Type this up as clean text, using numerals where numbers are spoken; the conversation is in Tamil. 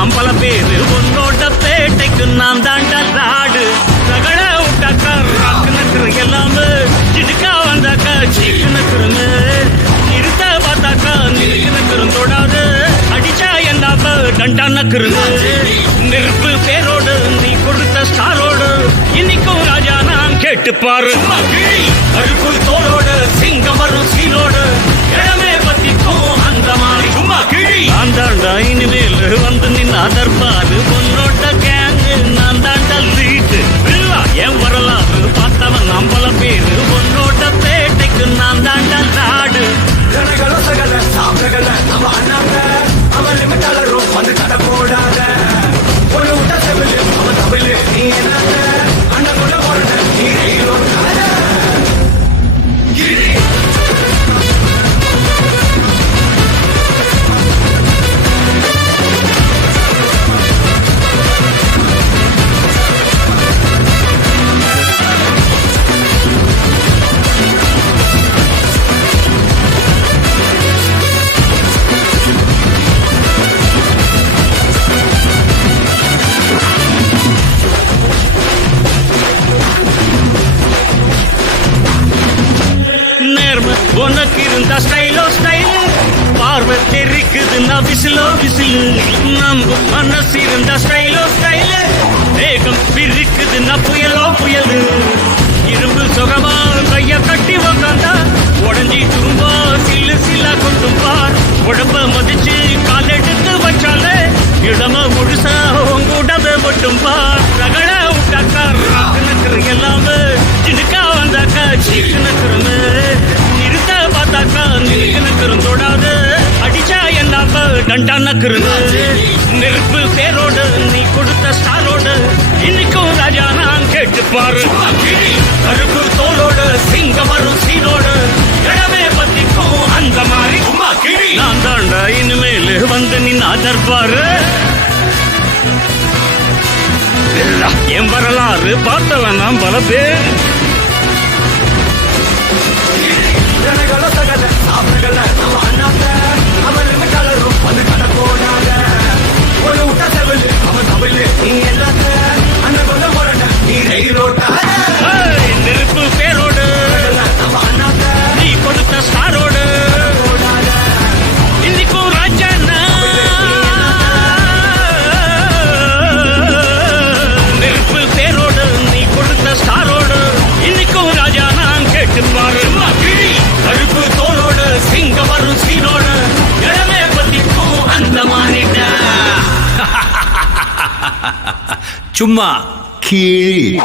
நாம் பல பேரு உன்னோட பேட்டைக்கு நாம் தாண்டா ராடு ரகட விட்டாக்கா ராக்கு நக்குற எல்லாமே சிடுக்கா வந்தாக்கா சீக்கு நக்குறமே நிறுத்த பார்த்தாக்கா நிறுக்கு நக்குறம் தொடாது அடிச்சா என்னாப்ப டண்டா நக்குறமே நெருப்பு பேரோடு நீ கொடுத்த ஸ்டாரோடு இன்னைக்கும் ராஜா நான் கேட்டு பாரு அருப்பு தோளோடு சிங்கம் வரும் சீலோடு இடமே பத்திக்கும் அந்த மாதிரி சும்மா கிழி நான் தாண்டா இனிமேல் வந்து நின்னா தர்பாரு உன்னோட கேங்கு நான் தாண்டா லீட்டு என் வரலாறு பார்த்தவன் நம்பல பேரு உன்னோட பேட்டைக்கு நான் தாண்டா நாடு உனக்கு இருந்த ஸ்டைலோ ஸ்டைலு பார்வை தெரிக்குதுன்னா விசிலோ விசிலு நம்பு மனசு இருந்த ஸ்டைலோ ஸ்டைலு வேகம் பிரிக்குதுன்னா புயலோ புயலு இரும்பு சுகமா கைய கட்டி உக்காந்தா உடஞ்சி துரும்பா சில்லு சில்லா கொண்டும் பார் உடம்ப மதிச்சு கால் எடுத்து வச்சாலே இடம முழுசா உங்கூடவே மட்டும் பார் ரகட விட்டாக்கா ராக்கு நக்குற எல்லாமே சிடுக்கா வந்தாக்கா சீக்கு நக்குறமே பார்த்தாக்கா நிறுக்கு நக்குறம் தொடாது அடிச்சா என்னாப்ப டண்டா நக்குறது நெருப்பு பேரோடு நீ கொடுத்த ஸ்டாரோடு இன்னைக்கும் ராஜா நான் கேட்டு பாரு கருப்பு தோளோடு சிங்கம் வரும் சீனோடு இடமே பத்திக்கும் அந்த மாதிரி நான் தாண்டா இனிமேல் வந்து நின்னா தர்பாரு என் வரலாறு பார்த்தவன் நான் பல பேர் நெருப்பு பேரோடு நீ கொடுத்த ஸ்டாரோடு இன்னைக்கும் ராஜா நெருப்பு பேரோடு நீ கொடுத்த ஸ்டாரோடு இன்னைக்கும் ராஜா நான் கேட்டு பாரு கருப்பு தோளோடு சிங்கம் வரும் சீனோடு இடமே பத்திக்கும் அந்த மாறிட்ட சும்மா கீழ்